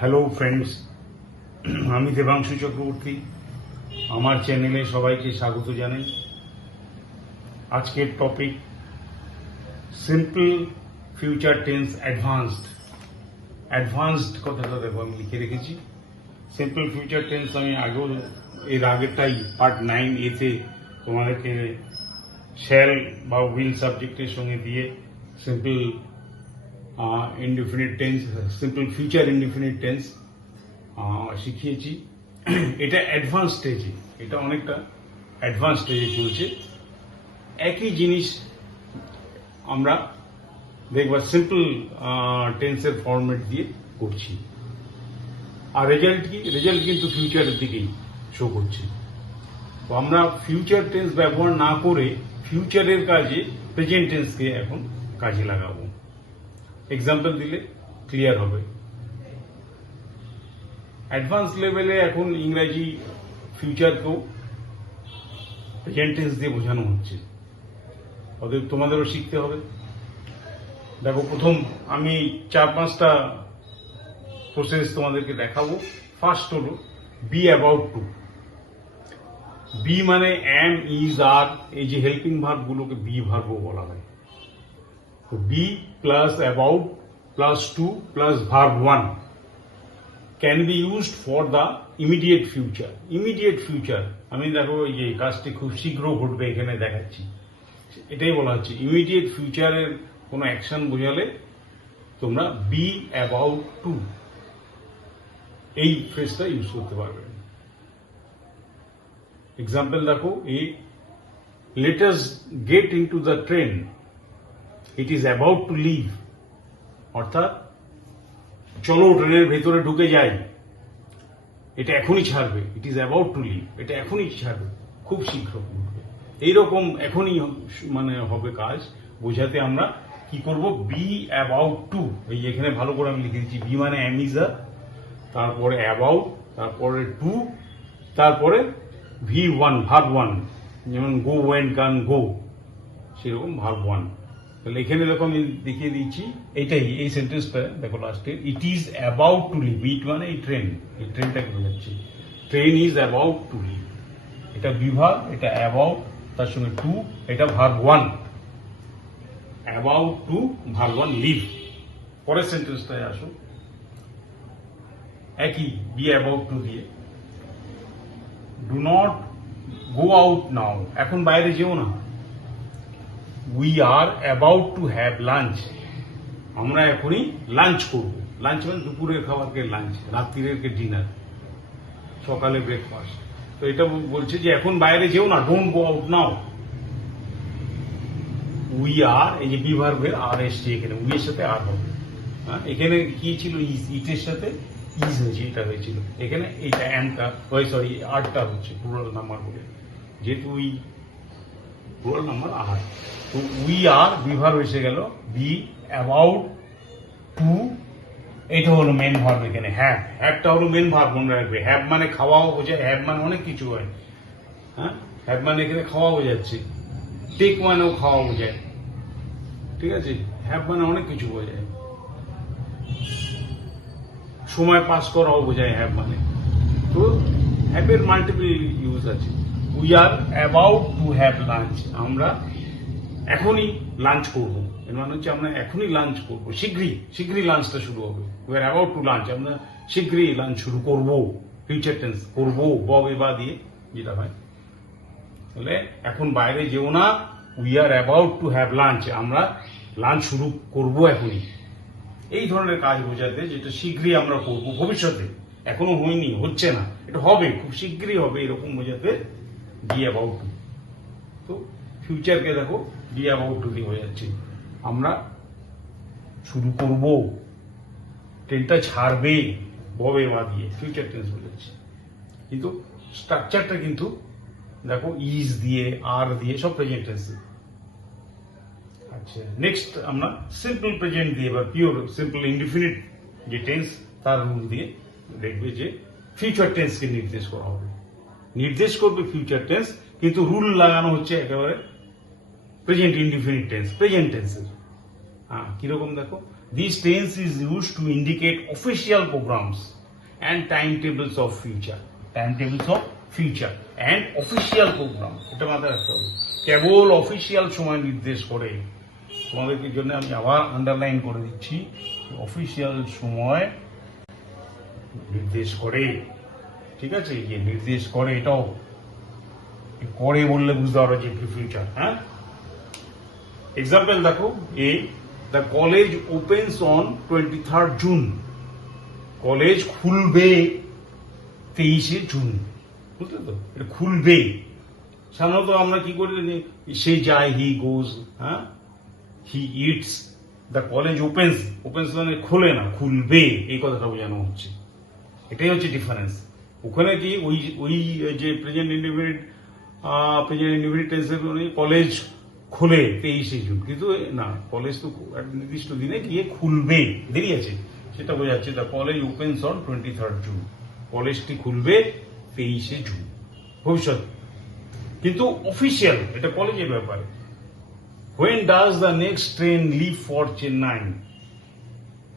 Hello friends, আমি দেবাংশু চক্রবর্তী। আমার চ্যানেলে সবাইকে স্বাগত জানাই। আজকের topic simple future tense advanced কথাটা দেখো আমি লিখে রেখেছি। সিম্পল ফিউচার টেন্স আমি এর আগেরটাই পার্ট 9A-তে তোমাদেরকে শ্যাল বা উইল সাবজেক্টের সঙ্গে দিয়ে simple indefinite tense, simple future indefinite tense শিখিয়েছি। এটা অ্যাডভান্স স্টেজে, এটা অনেকটা অ্যাডভান্স স্টেজে চলছে। একই জিনিস আমরা দেখবার সিম্পল টেন্সের ফরম্যাট দিয়ে করছি। আর রেজাল্ট কি? রেজাল্ট কিন্তু ফিউচারের দিকেই শো করছে। তো আমরা ফিউচার টেন্স ব্যবহার না করে ফিউচারের কাজে প্রেজেন্ট টেন্সকে এখন কাজে লাগাবো। এক্সাম্পল দিলে ক্লিয়ার হবে। অ্যাডভান্স লেভেলে এখন ইংরাজি ফিউচারকেও প্রেজেন্ট টেন্স দিয়ে বোঝানো হচ্ছে, অতএব তোমাদেরও শিখতে হবে। দেখো, প্রথম আমি 4-5টা প্রসেস তোমাদেরকে দেখাবো। ফার্স্ট হলো বি অ্যাবাউট টু। বি মানে অ্যাম, ইজ, আর, এই যে হেল্পিং ভার্ব গুলোকে বি ভার্বও বলা হয়। তো be plus about plus to plus verb 1 can be used for the immediate future. Immediate future আমি দেখো এই যে কাজটি খুব শীঘ্র ঘটবে এখানে দেখাচ্ছি, এটাই বলা হচ্ছে। ইমিডিয়েট ফিউচারের কোনো অ্যাকশন বোঝালে তোমরা বি অ্যাবাউট টু এই ফ্রেজটা ইউজ করতে পারবে। এক্সাম্পল দেখো, let us get into the train, it is about to leave. অর্থাৎ চলো ট্রেনের ভেতরে ঢুকে যাই, এটা এখনই ছাড়বে। It is about to leave, এটা এখনই ছাড়বে, খুব শীঘ্র উঠবে। এইরকম এখনই মানে হবে কাজ বোঝাতে আমরা কি করব? Be about to. এই এখানে ভালো করে আমি লিখে দিচ্ছি। বি মানে অ্যাম, ইজ, আর, তারপরে অ্যাবাউট, তারপরে টু, তারপরে V1 ভার্ব 1, যেমন গো, ওয়েন্ট, গান, গো, সেরকম ভার্ব 1। তাহলে এখানে দেখো আমি দেখিয়ে দিচ্ছি, এইটাই এই সেন্টেন্সটা দেখো লাস্টে, it is about to leave. It মানে এই ট্রেন, এই ট্রেনটাকে বোঝাচ্ছি। Train is about to leave, এটা বিভাগ, এটা অ্যাবাউট, তার সঙ্গে টু, এটা verb 1। About to verb 1 leave. পরের সেন্টেন্সটায় আসো, একই বি অ্যাবাউট টু দিয়ে, do not go out now, এখন বাইরে যেও না। We are about to have lunch, আমরা এখনই লাঞ্চ করব। লাঞ্চ মানে দুপুরের খাবারকে লাঞ্চ, রাত্রিরের ডিনার, সকালে ব্রেকফাস্ট। তো এটা বলছে যে এখন বাইরে যেও না, don't go out now. We আর, এই যে বি ভার্বের আর এসছে এখানে, উই এর সাথে আর হবে। হ্যাঁ, এখানে কি ছিল? ইজ, ইটের সাথে ইজ হয়েছে, এটা হয়েছিল। এখানে এইটা অ্যান্ডটা, সরি আরটা হচ্ছে প্লুরাল নাম্বার বলে, যেহেতু উই প্লুরাল নাম্বার আর। তো উই আর বি ভার্ব এসে গেল। বি অ্যাবাউট টু, এটা হলো মেন ভার্ব। এখানে হ্যাভ, হ্যাভটা হলো মেন ভার্ব, মনে রাখবে। হ্যাভ মানে খাওয়াও বোঝায়, হ্যাভ মানে অনেক কিছু হয়। হ্যাঁ, হ্যাভ মানে এখানে খাওয়া বোঝাচ্ছে। টেক মানেও খাওয়া বোঝায়, ঠিক আছে। হ্যাভ মানে অনেক কিছু বোঝায়, সময় পাস করাও বোঝায় হ্যাভ মানে। তো হ্যাভের মাল্টিপল ইউজ আছে। We are about to have lunch, আমরা এখনই লাঞ্চ করবো। এর মানে হচ্ছে আমরা এখনই লাঞ্চ করবো, শীঘ্রই লাঞ্চটা শুরু হবে। We are about to lunch, আমরা শীঘ্রই লাঞ্চ শুরু করবো। ফিউচার টেন্স করবো, ববে বা দিয়ে যেটা হয়। তাহলে এখন বাইরে যেও না, we are about to have lunch, আমরা লাঞ্চ শুরু করবো এখনই। এই ধরনের কাজ বোঝাতে, যেটা শীঘ্রই আমরা করবো, ভবিষ্যতে, এখনো হয়নি, হচ্ছে না, এটা হবে, খুব শীঘ্রই হবে, এরকম বোঝাতে বি অ্যাবাউট টু। তো ফিউচারকে দেখো বি অ্যাবাউট টু দিয়ে বোঝাচ্ছে, আমরা শুরু করব, ট্রেনটা ছাড়বে, ববে বা দিয়ে ফিউচার টেন্স বোঝাচ্ছে। কিন্তু স্ট্রাকচারটা কিন্তু দেখো ইজ দিয়ে, আর দিয়ে, সব প্রেজেন্ট টেন্স। আচ্ছা, নেক্সট আমরা সিম্পল প্রেজেন্ট দিয়ে বা পিওর সিম্পল ইনডিফিনিট যে টেন্স, তার রুল দিয়ে দেখবে যে ফিউচার টেন্সকে নির্দেশ করা হবে। নির্দেশ করবে ফিউচার টেন্স, কিন্তু রুল লাগানো হচ্ছে একেবারে প্রেজেন্ট ইনডিফিনিট টেন্স, প্রেজেন্ট টেন্সের। হ্যাঁ, কিরকম দেখো, This tense is used to indicate official programs and timetables of future. Timetables of future and official program. এটা মাথায় রাখতে হবে। কেবল অফিসিয়াল সময় নির্দেশ করে। তোমাদের জন্য আমি আবার আন্ডারলাইন করে দিচ্ছি, অফিসিয়াল সময় নির্দেশ করে। ঠিক আছে, এই যে নির্দেশ করে, এটাও করে বললে বুঝতে পারো যে ফিউচার। হ্যাঁ, এক্সাম্পল দেখো, এ the college opens on 23rd June. College খুলবে 23শে জুন। বুঝলে তো, এটা খুলবে। সাধারণত আমরা কি করি, সে যায়, হি গোজ, হ্যাঁ, he eats. The college opens, opens মানে খোলে না, খুলবে, এই কথাটা বোঝানো হচ্ছে। এটাই হচ্ছে ডিফারেন্স। ওখানে কি ওই যে প্রেজেন্ট ইনডিফিনিট টেন্সের কলেজ খুলে 23শে জুন, কিন্তু না, কলেজ তো নির্দিষ্ট দিনে গিয়ে খুলবে, দেরি আছে, সেটা বোঝাচ্ছে। The college opens on 23rd June. কলেজটি খুলবে 23শে জুন, ভবিষ্যৎ। কিন্তু অফিসিয়াল, এটা কলেজের ব্যাপারে। When does the next train leave for Chennai?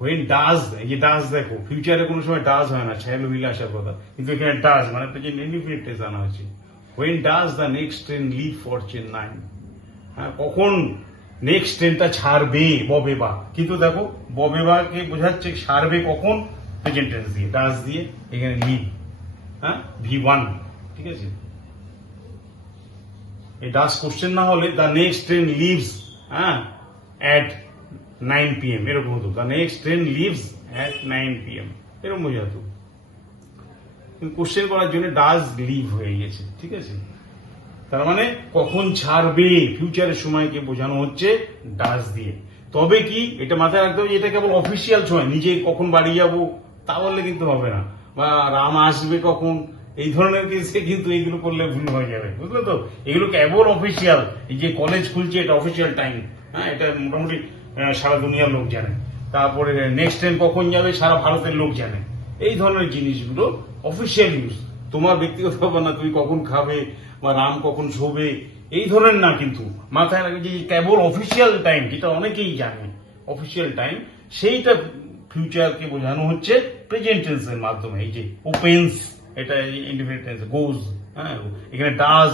When does, এই যে ডাজ দেখো, ফিউচারে কোনো সময় ডাজ হয় না, শ্যাল উইল আসার কথা, কিন্তু এখানে ডাজ মানে প্রেজেন্ট ইনডিফিনিট টেন্স আনা হয়েছে। When does the next train leave for Chennai? হ্যাঁ, কখন নেক্সট ট্রেনটা ছাড়বে, ববে বা। কিন্তু দেখো, ববে বাকে বোঝাচ্ছে ছাড়বে কখন, প্রেজেন্ট টেন্স দিয়ে, ডাজ দিয়ে, এখানে লিভ, হ্যাঁ, V1। ঠিক আছে, এই ডাজ কোশ্চেন না হলে দ্য নেক্সট ট্রেন লিভস, হ্যাঁ, অ্যাট 9 PM, এরকম হতো। The next train leaves at 9 PM, এরকম বোঝাতো। কোশ্চেন করার জন্য ডাজ লিভ হয়ে গেছে। ঠিক আছে, তার মানে কখন ছাড়বে, ফিউচারের সময়কে বোঝানো হচ্ছে ডাজ দিয়ে। তবে কি এটা মাথায় রাখতে হবে, এটা কেবল অফিসিয়াল সময়, নিজে কখন বাড়ি যাব তা বললে কিন্তু হবে না, বা রাম আসবে কখন, এই ধরনের কেসে কিন্তু এইগুলো করলে ভুল হয়ে যাবে। বুঝলে তো, এগুলো কেবল অফিসিয়াল। এই যে কলেজ খুলছে, এটা অফিসিয়াল টাইম, হ্যাঁ, এটা মোটামুটি সারা দুনিয়ার লোক জানে। তারপরে নেক্সট ট্রেন কখন যাবে, সারা ভারতের লোক জানে। এই ধরনের জিনিসগুলো অফিসিয়াল ইউজ। তোমার ব্যক্তিগত ব্যাপার না, তুমি কখন খাবে বা রাম কখন শোবে, এই ধরনের না। কিন্তু মাথায় রাখবে যে কেবল অফিসিয়াল টাইম, যেটা অনেকেই জানে, অফিসিয়াল টাইম, সেইটা ফিউচারকে বোঝানো হচ্ছে প্রেজেন্ট টেন্সের মাধ্যমে। এই যে ওপেন্স, এটা ইনডিফিনিট টেন্স, গোজ, হ্যাঁ, এখানে ডাজ,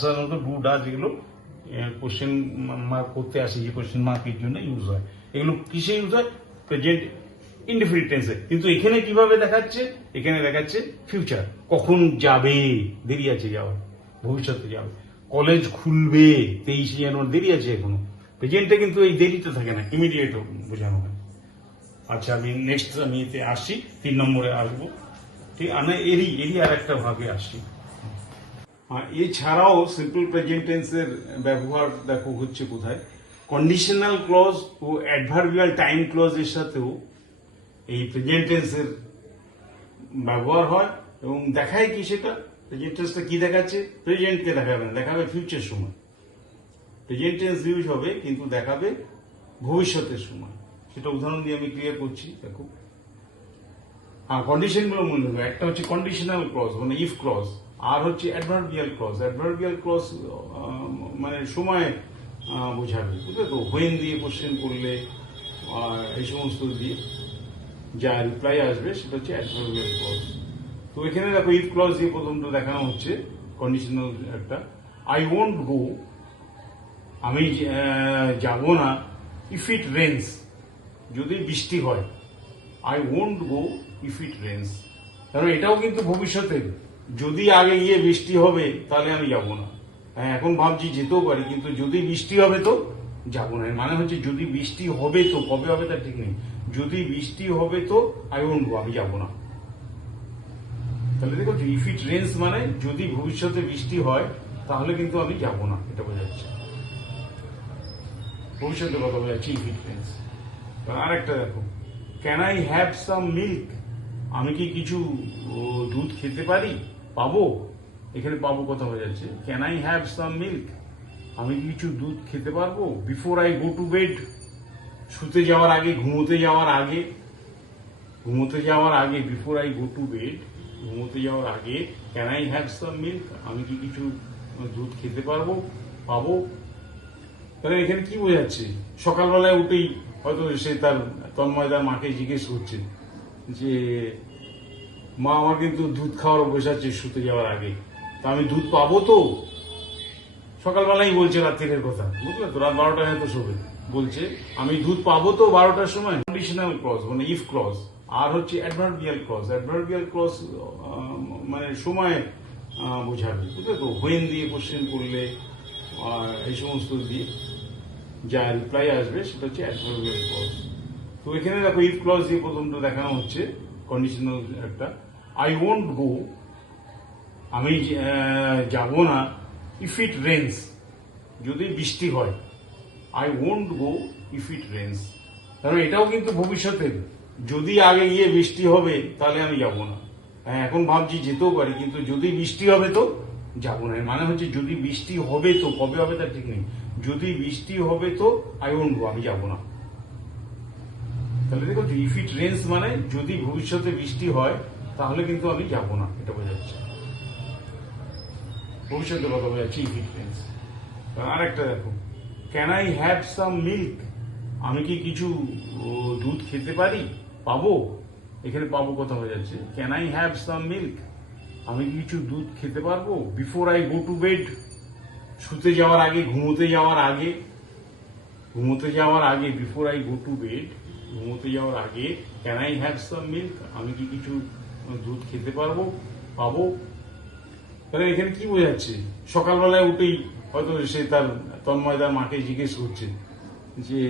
সাধারণত ডু ডাজ, এগুলো কোশ্চেন মার্ক করতে আসে, যে কোশ্চেন মার্কের জন্য ইউজ হয়। এগুলো কিসে ইউজ হয়, প্রেজেন্ট ইনডিফিনিট টেন্সে। কিন্তু এখানে কিভাবে দেখাচ্ছে, এখানে দেখাচ্ছে ফিউচার, কখন যাবে, দেরি আছে যাওয়ার, ভবিষ্যতে যাবে। কলেজ খুলবে 23শে জানুয়ারি, দেরি আছে এখনো। প্রেজেন্টে কিন্তু এই দেরিতে থাকে না, ইমিডিয়েট বোঝানো হয়। আচ্ছা, আমি নেক্সট আমি এতে আসি, 3 নম্বরে আসবো। ঠিক আছে, এরই আর একটা ভাগে আসি। এছাড়াও সিম্পল প্রেজেন্ট টেন্সের ব্যবহার দেখো হচ্ছে কোথায়, কন্ডিশনাল ক্লজ ও অ্যাডভার্বিয়াল টাইম ক্লজ এর সাথেও এই প্রেজেন্ট টেন্সের ব্যবহার হয়। এবং দেখায় কি, সেটা প্রেজেন্ট টেন্সটা কি দেখাচ্ছে, প্রেজেন্টকে দেখাবে না, দেখাবে ফিউচার সময়। প্রেজেন্ট টেন্স ইউজ হবে কিন্তু দেখাবে ভবিষ্যতের সময়। সেটা উদাহরণ দিয়ে আমি ক্লিয়ার করছি, দেখো। হ্যাঁ, কন্ডিশন গুলো মনে হবে, একটা হচ্ছে কন্ডিশনাল ক্লজ মানে ইফ ক্লজ, আর হচ্ছে অ্যাডভার্বিয়াল ক্লজ। অ্যাডভার্বিয়াল ক্লজ মানে সময় বোঝাবে, বুঝলে তো, হোয়েন দিয়ে কোশ্চেন করলে এই সমস্ত দিয়ে যা রিপ্লাই আসবে সেটা হচ্ছে অ্যাডভার্বিয়াল ক্লজ। তো এখানে দেখো, ইফ ক্লজ দিয়ে প্রথমটা দেখানো হচ্ছে কন্ডিশনাল একটা, আই ওয়ন্ট গো, আমি যাব না, ইফ ইট রেন্স, যদি বৃষ্টি হয়। I won't go if it Reigns, কারণ এটাও কিন্তু ভবিষ্যতের, যদি আগে গিয়ে বৃষ্টি হবে তাহলে আমি যাব না। হ্যাঁ, এখন ভাবছি যেতেও পারি, কিন্তু যদি বৃষ্টি হবে তো যাব না। মানে হচ্ছে যদি বৃষ্টি হবে তো, কবে হবে তার ঠিক নেই, যদি বৃষ্টি হবে তো আই ওয়ন্ট গো, আমি যাব না। তাহলে দেখো, ইফ ইট রেন্স মানে যদি ভবিষ্যতে বৃষ্টি হয় তাহলে কিন্তু আমি যাব না, এটা বোঝাচ্ছে, ভবিষ্যতের কথা বোঝাচ্ছে ইফ ইট রেন্স। আর একটা দেখো, can I have some milk, আমি কি কিছু দুধ খেতে পারি, পাবো, এখানে পাবো কথা বোঝাচ্ছে। Can I have some milk, আমি কি কিছু দুধ খেতে পারবো। Before I go to bed, শুতে যাওয়ার আগে, ঘুমোতে যাওয়ার আগে, before I go to bed, ঘুমোতে যাওয়ার আগে, can I have some milk, আমি কি কিছু দুধ খেতে পারবো, পাবো। তাহলে এখানে কি বোঝাচ্ছে, সকালবেলায় উঠেই হয়তো সে তার তন্ময়দার মাকে জিজ্ঞেস করছে যে মা আমার কিন্তু দুধ খাওয়ার অভ্যেস আছে শুতে যাওয়ার আগে, তা আমি দুধ পাবো তো? সকালবেলাই বলছে রাত্রির কথা, বুঝলে তো, রাত 12টায় হয়তো শোবে, বলছে আমি দুধ পাবো তো 12টার সময়। কন্ডিশনাল ক্লজ মানে ইফ ক্লজ, আর হচ্ছে অ্যাডভার্বিয়াল ক্লজ। অ্যাডভার্বিয়াল ক্লজ মানে সময় বোঝাবে, বুঝলে তো, হোয়েন দিয়ে কোশ্চেন করলে এই সমস্ত দিয়ে যা রিপ্লাই আসবে সেটা হচ্ছে অ্যাডভার্বিয়াল ক্লজ। তো এখানে দেখো ইফ ক্লজ দিয়ে প্রথমটা দেখানো হচ্ছে কন্ডিশনাল একটা, আই ওয়ন্ট গো, আমি যাব না, ইফ ইট রেন্স, যদি বৃষ্টি হয়। I won't go if it Reigns, কারণ এটাও কিন্তু ভবিষ্যতের, যদি আগে গিয়ে বৃষ্টি হবে তাহলে আমি যাব না। হ্যাঁ, এখন ভাবছি যেতেও পারি, কিন্তু যদি বৃষ্টি হবে তো যাব না। মানে হচ্ছে যদি বৃষ্টি হবে তো, কবে হবে তার ঠিক নেই, যদি বৃষ্টি হবে তো আই ওয়ন্ট গো, আমি যাব না। তাহলে দেখো ইফ ইট রেন্স মানে যদি ভবিষ্যতে বৃষ্টি হয় তাহলে কিন্তু আমি যাব না, এটা বোঝাচ্ছে, ভবিষ্যতের কথা বোঝাচ্ছে ইফ ইট রেন্স। আর একটা দেখো, can I have some milk, আমি কি কিছু দুধ খেতে পারি, পাবো, এখানে পাবো কথা বোঝাচ্ছে, can I have some milk, আমি কি কিছু দুধ খেতে পারবো, before I go to bed, শুতে যাওয়ার আগে, ঘুমোতে যাওয়ার আগে, ঘুমোতে যাওয়ার আগে, before I go to bed, ঘুমোতে যাওয়ার আগে, can I have some milk, আমি কি কিছু দুধ খেতে পারবো, পাবো। তাহলে এখানে কি বোঝাচ্ছে, সকালবেলায় উঠেই হয়তো সে তার তন্ময়দার মাকে জিজ্ঞেস করছে যে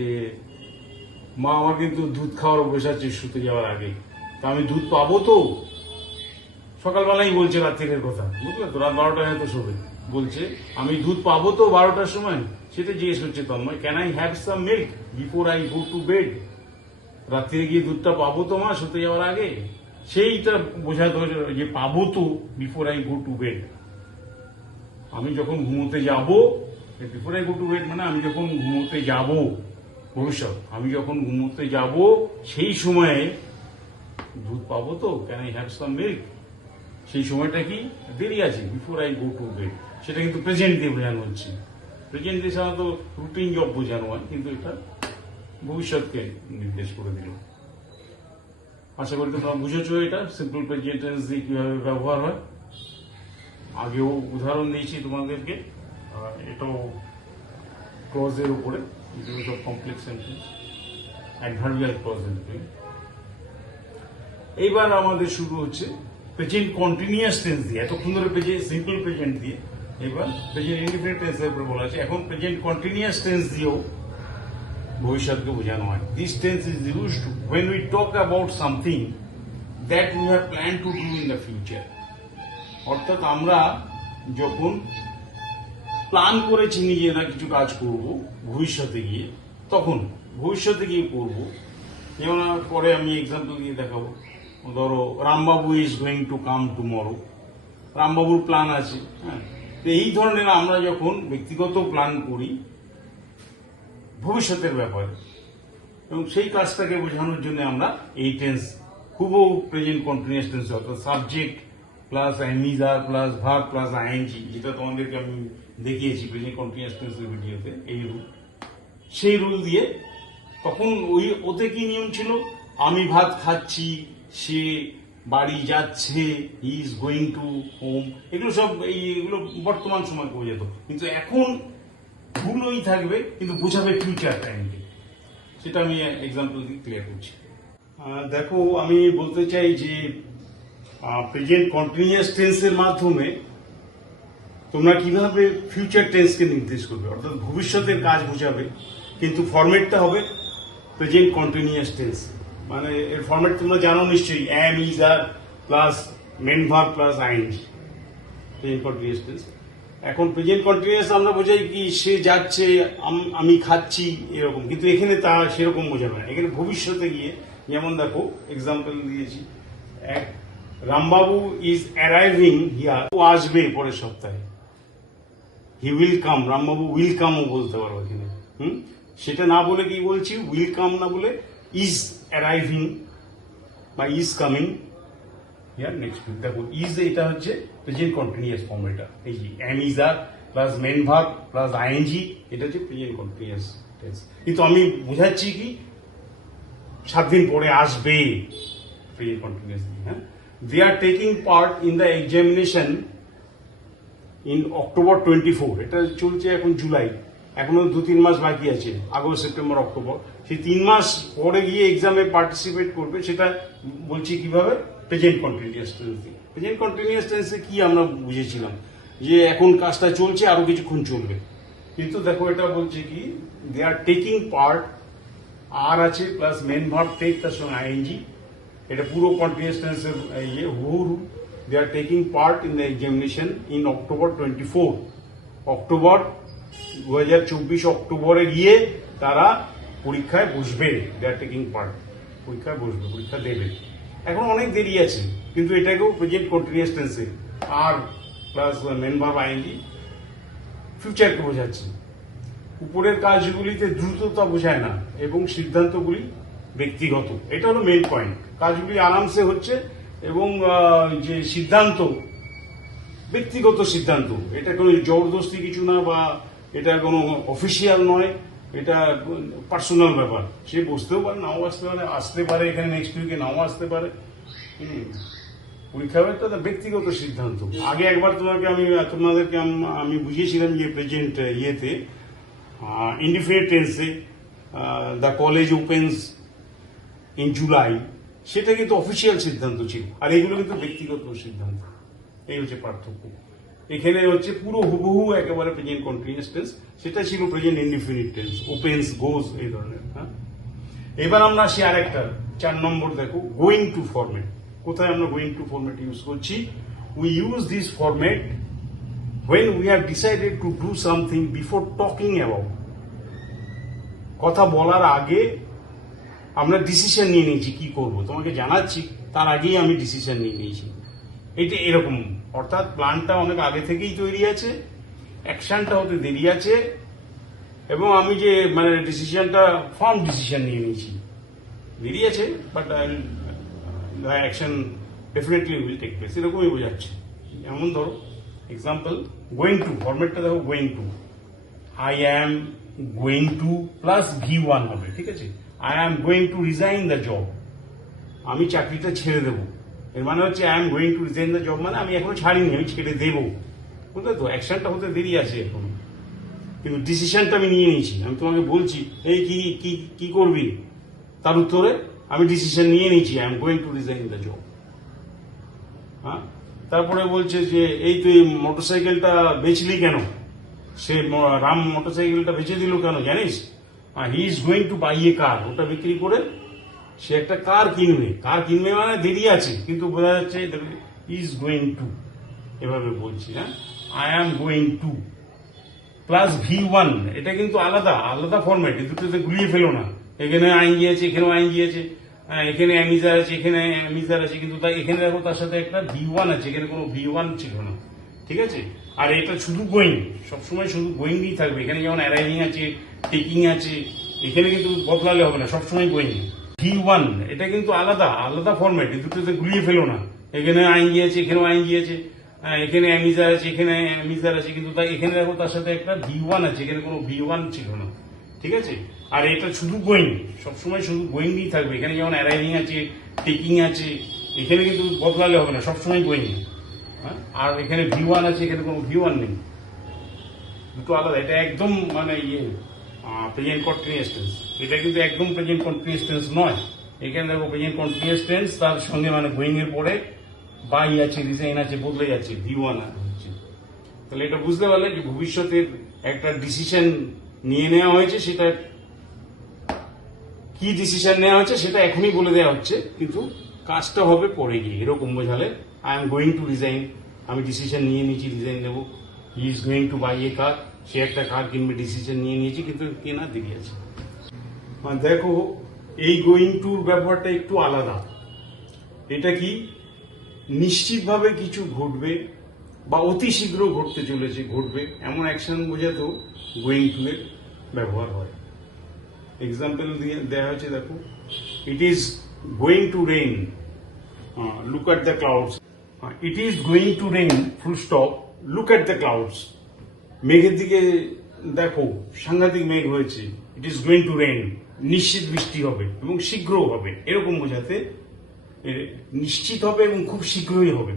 মা আমার কিন্তু দুধ খাওয়ার অভ্যেস আছে শুতে যাওয়ার আগে, তা আমি দুধ পাবো তো? সকালবেলাই বলছে রাত্রির কথা, বুঝলে তো, রাত 12টায় হয়তো শোবে, বলছে আমি দুধ পাবো তো 12টার সময়, সেটা জিজ্ঞেস করছে Tanmoy, can I have some milk before I go to bed, রাত্রিরে গিয়ে দুধটা পাবো তো মা শুতে যাওয়ার আগে, সেইটা বোঝাতে হবে যে পাবো তো before I go to bed, আমি যখন ঘুমোতে যাব, before I go to bed মানে আমি যখন ঘুমোতে যাব, ভবিষ্যৎ, আমি যখন ঘুমোতে যাব সেই সময়ে দুধ পাবো তো, can I have some milk, সেই সময়টা কি দেরি আছে, before I go to bed, সেটা কিন্তু প্রেজেন্ট দিয়ে বোঝানো হচ্ছে। প্রেজেন্ট দিয়ে সাধারণত রুটিন জব বোঝানো হয়, কিন্তু এটা ভবিষ্যৎকে নির্দেশ করে দিল। আশা করি তোমরা বুঝেছো এটা সিম্পল প্রেজেন্ট টেন্স দিয়ে কিভাবে ব্যবহার হয়। আগেও উদাহরণ দিয়েছি তোমাদেরকে, এটাও ক্লজের উপরে, সব কমপ্লেক্স সেন্টেন্স, অ্যাডভার্বিয়াল ক্লজের উপরে। এইবার আমাদের শুরু হচ্ছে প্রেজেন্ট কন্টিনিউয়াস টেন্স দিয়ে, এতক্ষণ ধরে সিম্পল প্রেজেন্ট দিয়ে, এবার প্রেজেন্ট ইনডিফিনিট টেন্সের উপরে বলা আছে। এখন প্রেজেন্ট কন্টিনিউয়াস টেন্স দিয়েও ভবিষ্যৎকে বোঝানো হয়। This tense is used when we talk about something that we have planned to do in the future, অর্থাৎ আমরা যখন প্ল্যান করেছি নিজেরা কিছু কাজ করব ভবিষ্যতে গিয়ে, তখন ভবিষ্যতে গিয়ে করব। যেমন পরে আমি এক্সাম্পল দিয়ে দেখাবো, ধরো Rambabu is going to come tomorrow, রামবাবুর প্ল্যান আছে। হ্যাঁ, তো এই ধরনের আমরা যখন ব্যক্তিগত প্ল্যান করি ভবিষ্যতের ব্যাপারে, এবং সেই কাজটাকে বোঝানোর জন্য আমরা এই টেন্স হুবহু প্রেজেন্ট কন্টিনিউয়াস টেন্স, অর্থাৎ subject plus am is are plus verb plus ING, যেটা তোমাদেরকে আমি দেখিয়েছি প্রেজেন্ট কন্টিনিউয়াস টেন্সের ভিডিওতে, এই রুল, সেই রুল দিয়ে তখন ওতে কি নিয়ম ছিল, আমি ভাত খাচ্ছি, সে বাড়ি যাচ্ছে, হি ইজ গোয়িং টু হোম, এগুলো সব এগুলো বর্তমান সময়কে বোঝাতো। কিন্তু এখন ভুল ওই থাকবে, কিন্তু বোঝাবে ফিউচার টাইমকে, সেটা আমি এক্সাম্পল দিয়ে ক্লিয়ার করছি। দেখো, আমি বলতে চাই যে প্রেজেন্ট কন্টিনিউয়াস টেন্সের মাধ্যমে তোমরা কিভাবে ফিউচার টেন্সকে নির্দেশ করবে, অর্থাৎ ভবিষ্যতের কাজ বোঝাবে, কিন্তু ফরম্যাটটা হবে প্রেজেন্ট কন্টিনিউয়াস টেন্স। মানে এর ফরম্যাট তোমরা জানো নিশ্চয়ই, am, is, are plus main verb plus ING, present continuous tense. এখন প্রেজেন্ট কন্টিনিউয়াস আমরা বোঝাই কি সে যাচ্ছে, আমি খাচ্ছি, এরকম, কিন্তু এখানে তা সেরকম বোঝানো হয়। এখানে ভবিষ্যতে গিয়ে, যেমন দেখো এক্সাম্পল দিয়েছি, রামবাবু ইজ অ্যারাইভিং হিয়ার, ও আসবে পরের সপ্তাহে, he will come, Rambabu will কামও বলতে পারবো এখানে। সেটা না বলে কি বলছি, উইল কাম না বলে ইজ অ্যারাইভিং বা is coming here next week. দেখো ইজ, এটা হচ্ছে প্রেজেন্ট কন্টিনিউয়াস ফর্ম, এটা এই যে am, is, are plus main verb plus ING, এটা হচ্ছে প্রেজেন্ট কন্টিনিউয়াস টেন্স। কিন্তু আমি বোঝাচ্ছি কি 7 দিন পরে আসবে, প্রেজেন্ট কন্টিনিউয়াস। হ্যাঁ, they are taking part in the examination in October 24। এটা চলছে এখন জুলাই, এখনো 2-3 মাস বাকি আছে, আগস্ট, সেপ্টেম্বর, অক্টোবর। সেই 3 মাস পরে গিয়ে এক্সামে পার্টিসিপেট করবে। সেটা বলছি কিভাবে, প্রেজেন্ট কন্টিনিউয়াস টেন্সে। প্রেজেন্ট কন্টিনিউয়াস টেন্সে কি আমরা বুঝেছিলাম যে এখন কাজটা চলছে, আরো কিছুক্ষণ চলবে, কিন্তু দেখো এটা বলছে কি, দে আর টেকিং পার্ট, আর আছে প্লাস মেন ভার্ব টেক, তার সঙ্গে আইএনজি। এটা পুরো কন্টিনিউয়াস টেন্সের ইয়ে হুবহু। They are taking part in the examination in October 24। অক্টোবর 2024 অক্টোবরে গিয়ে তারা পরীক্ষায় বসবে। দে আর টেকিং পার্ট, পরীক্ষায় বসবে, পরীক্ষা দেবে। এখন অনেক দেরি আছে, কিন্তু এটাকেও প্রেজেন্ট কন্টিনিউয়াস টেন্সে আর প্লাস মেন ভার্ব আইএনজি ফিউচারকে বোঝাচ্ছে। উপরের কাজগুলিতে দ্রুততা বোঝায় না এবং সিদ্ধান্তগুলি ব্যক্তিগত। এটা হলো মেন পয়েন্ট। কাজগুলি আরামসে হচ্ছে এবং যে সিদ্ধান্ত ব্যক্তিগত সিদ্ধান্ত, এটা কোনো জবরদস্তি কিছু না, বা এটা কোনো অফিসিয়াল নয়, এটা পার্সোনাল ব্যাপার। সে বসতেও পারে, নাও আসতে পারে এখানে নেক্সট উইকে, নাও আসতে পারে। পরীক্ষা হবে, তো ব্যক্তিগত সিদ্ধান্ত। আগে একবার তোমাদেরকে আমি বুঝিয়েছিলাম যে প্রেজেন্ট ইয়েতে ইনডিফিনিট টেন্সে the college opens in July, সেটা কিন্তু অফিসিয়াল সিদ্ধান্ত ছিল, আর এগুলো কিন্তু ব্যক্তিগত সিদ্ধান্ত। এই হচ্ছে পার্থক্য। এখানে হচ্ছে পুরো হুবহু একেবারে প্রেজেন্ট কন্টিনিউয়াস টেন্স, সেটা ছিল প্রেজেন্ট ইনডিফিনিট টেন্স, ওপেন্স, গোজ, এই ধরনের। হ্যাঁ, এবার আমরা আসি আরেকটা 4 নম্বর, দেখো গোয়িং টু ফরম্যাট। কোথায় আমরা গোয়িং টু ফরম্যাট ইউজ করছি? We use this format when we have decided to do something before talking about। কথা বলার আগে আমরা ডিসিশন নিয়ে নিয়েছি কি করব, তোমাকে জানাচ্ছি তার আগেই আমি ডিসিশন নিয়ে নিয়েছি। এটা এরকম, অর্থাৎ প্ল্যানটা অনেক আগে থেকেই তৈরি আছে, অ্যাকশনটা হতে দেরি আছে, এবং আমি যে ডিসিশনটা ফার্ম ডিসিশন নিয়ে নিয়েছি। দেরি আছে, but action definitely will take place, এরকমই বোঝাচ্ছে। এমন ধরো এক্সাম্পল, গোয়িং টু ফরম্যাটটা দেখো, going to, I am going to plus V1 হবে, ঠিক আছে। I am going to resign the job, আমি চাকরিটা ছেড়ে দেবো। এর মানে হচ্ছে I am going to resign the job, মানে আমি এখনো ছাড়িনি, আমি ছেড়ে দেবো, বুঝলে তো। অ্যাকশনটা হতে দেরি আছে এখন, কিন্তু ডিসিশনটা আমি নিয়ে নিয়েছি। আমি তোমাকে বলছি এই কি করবি, তার উত্তরে আমি ডিসিশন নিয়ে নিয়েছি, I am going to resign the job. হ্যাঁ, তারপরে বলছে যে এই তুই মোটরসাইকেলটা বেচলি কেন? সে রাম মোটরসাইকেলটা বেচে দিল কেন জানিস? He is going to buy a car, ওটা বিক্রি করে সে একটা কার কিনবে। কার কিনবে মানে দেরি আছে, কিন্তু বোঝা যাচ্ছে ইজ গোয়িং টু, এভাবে বলছি। হ্যাঁ, I am going to plus V1, এটা কিন্তু আলাদা আলাদা ফরম্যাট, এই দুটোতে গুলিয়ে ফেলো না। এখানে আইনজি আছে, এখানেও আইনজি আছে, এখানে অ্যামিজার আছে, এখানে অ্যামিজার আছে, কিন্তু তাই এখানে দেখো তার সাথে একটা V1 আছে, এখানে কোনো V1 ছিল না, ঠিক আছে। আর এটা শুধু গোয়িং, সবসময় শুধু গোয়িংই থাকবে। এখানে যেমন অ্যারাইভিং আছে, টেকিং আছে, এখানে কিন্তু বদলালে হবে না, সবসময় গোয়িং। V1, এটা কিন্তু আলাদা আলাদা ফরম্যাট, এই দুটোতে গুলিয়ে ফেলো না। এখানে আইনজি আছে, এখানেও আইনজি আছে, এখানে অ্যামিজার আছে, এখানে অ্যামিজার আছে, কিন্তু তাই এখানে দেখো তার সাথে একটা V1 আছে, এখানে কোনো V1 ছিল না, ঠিক আছে। আর এটা শুধু গোয়িং, সবসময় শুধু গোয়িংই থাকবে। এখানে যেমন অ্যারাইভিং আছে, টেকিং আছে, এখানে কিন্তু বদলালে হবে না, সবসময় গোয়িং। হ্যাঁ, আর এখানে V1 আছে, এখানে কোনো V1 নেই, দুটো আলাদা। এটা একদম প্রেজেন্ট কন্টিনিউয়াস টেন্স, এটা কিন্তু একদম প্রেজেন্ট কন্টিনিউয়াস টেন্স নয়। এখানে দেখো প্রেজেন্ট কন্টিনিউয়াস টেন্স, তার সঙ্গে গোয়িং এর পরে বাই আছে, রিজাইন আছে, বদলে যাচ্ছে, V1 হচ্ছে। তাহলে এটা বুঝতে পারলে যে ভবিষ্যতের একটা ডিসিশন নিয়ে নেওয়া হয়েছে, সেটা কি ডিসিশন নেওয়া হচ্ছে সেটা এখনই বলে দেওয়া হচ্ছে, কিন্তু কাজটা হবে পরে গিয়ে। এরকম বোঝালে I am going to resign, আমি ডিসিশন নিয়ে নিয়েছি, রিজাইন নেবো। He is going to buy a car, সে একটা কার কিনবে, ডিসিশন নিয়ে নিয়েছি, কিন্তু কেনা দেরি আছে। দেখো এই গোয়িং টুর ব্যাপারটা একটু আলাদা। এটা কি নিশ্চিতভাবে কিছু ঘটবে বা অতি শীঘ্র ঘটতে চলেছে, ঘটবে এমন অ্যাকশন বোঝাতেও গোয়িং টু এর ব্যবহার হয়। এক্সাম্পল দিয়ে দেওয়া হয়েছে, দেখো, ইট is going two rain, look at the clouds. It is going two rain, full stop, look at the clouds. মেঘের দিকে দেখো, সাংঘাতিক মেঘ হয়েছে, ইট ইজ গোয়িং টু রেইন, নিশ্চিত বৃষ্টি হবে এবং শীঘ্রও হবে, এরকম বোঝাতে নিশ্চিত হবে এবং খুব শীঘ্রই হবে,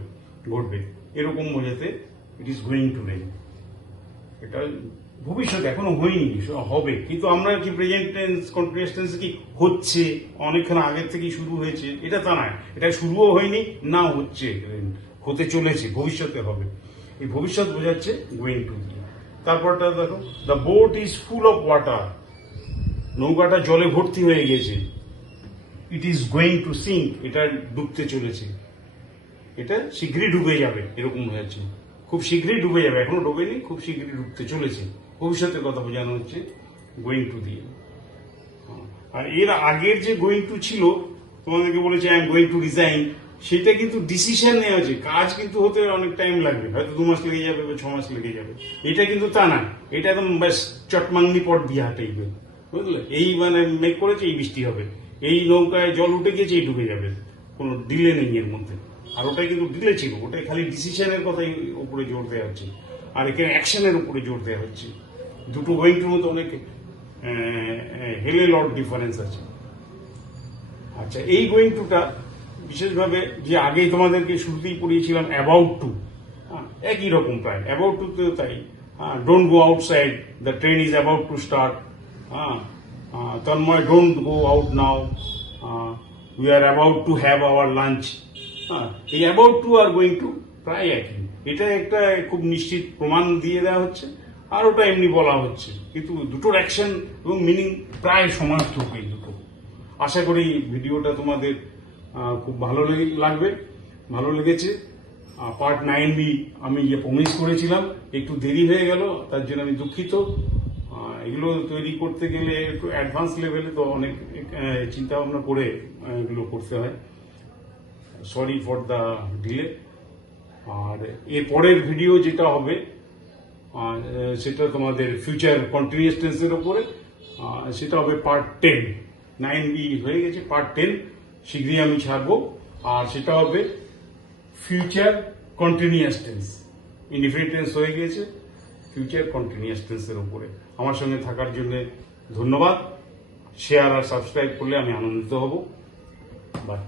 ঘটবে, এরকম বোঝাতে ইট ইজ গোয়িং টু রেইন। এটা ভবিষ্যতে এখনো হয়নি, হবে, কিন্তু আমরা কি প্রেজেন্ট টেন্স কন্টিনিউয়াস টেন্স কি হচ্ছে অনেকক্ষণ আগের থেকেই শুরু হয়েছে এটা তা নয়, এটা শুরুও হয়নি না হচ্ছে, হতে চলেছে, ভবিষ্যতে হবে। এই ভবিষ্যৎ বোঝাচ্ছে গোয়িং টু দিয়ে। তারপরটা দেখো, the boat is full of water, নৌকাটা জলে ভর্তি হয়ে গেছে। It is going to sink, এটা ডুবতে চলেছে, এটা শীঘ্রই ডুবে যাবে, এরকম হয়েছে, খুব শীঘ্রই ডুবে যাবে, এখনো ডুবেনি, খুব শীঘ্রই ডুবতে চলেছে, ভবিষ্যতের কথা বোঝানো হচ্ছে গোয়িং টু দিয়ে। আর এর আগের যে গোয়িং টু ছিল, তোমাদেরকে বলেছে I am going to resign, সেটা কিন্তু ডিসিশন নেওয়া আছে, কাজ কিন্তু হতে অনেক টাইম লাগবে, হয়তো 2 মাস লেগে যাবে বা 6 মাস লেগে যাবে। এটা কিন্তু তা না, এটা একদম ব্যাস চটমাংনি পট বিহা টাইপের, বুঝলে, এই মানে মেঘ করেছে এই বৃষ্টি হবে, এই নৌকায় জল উঠে গেছে এই ডুবে যাবে, কোনো ডিলে নেই এর মধ্যে। আর ওটাই কিন্তু ডিলে ছিল, ওটাই খালি ডিসিশনের কথাই উপরে জোর দেওয়া হচ্ছে, আর এখানে অ্যাকশনের উপরে জোর দেওয়া হচ্ছে। দুটো গোয়িং টুর মধ্যে অনেক হেলে লট ডিফারেন্স আছে। আচ্ছা, এই গোয়িং টুটা বিশেষভাবে যে আগে তোমাদেরকে শুরুতেই পড়িয়েছিলাম অ্যাবাউট টু, একই রকম প্রায়, অ্যাবাউট টু তেও তাই, don't go outside, the train is about to start, Tanmoy don't go out now, we are about to have our lunch. এই অ্যাবাউট টু আর গোয়িং টু প্রায় একই, এটা একটা খুব নিশ্চিত প্রমাণ দিয়ে দেওয়া হচ্ছে, আর ওটা এমনি বলা হচ্ছে, কিন্তু দুটোর অ্যাকশন এবং মিনিং প্রায় সমার্থক এই দুটো। আশা করি ভিডিওটা তোমাদের খুব লাগবে, ভালো লেগেছে। পার্ট 9B আমি প্রমিস করেছিলাম, একটু দেরি হয়ে গেল, তার জন্য আমি দুঃখিত। এগুলো তৈরি করতে গেলে একটু অ্যাডভান্স লেভেলে তো অনেক চিন্তা ভাবনা করে এগুলো করতে হয়, সরি ফর দ্য ডিলে। আর এর পরের ভিডিও যেটা হবে সেটা তোমাদের ফিউচার কন্টিনিউয়াস টেন্সের উপরে, সেটা হবে পার্ট 10। 9B হয়ে গেছে, পার্ট 10 শীঘ্রই আমি ছাড়বো, আর সেটা হবে future continuous tense. Indefinite tense হয়ে গিয়েছে, ফিউচার কন্টিনিউয়াস টেন্সের উপরে। আমার সঙ্গে থাকার জন্য ধন্যবাদ। শেয়ার আর সাবস্ক্রাইব করলে আমি আনন্দিত হব। বাই।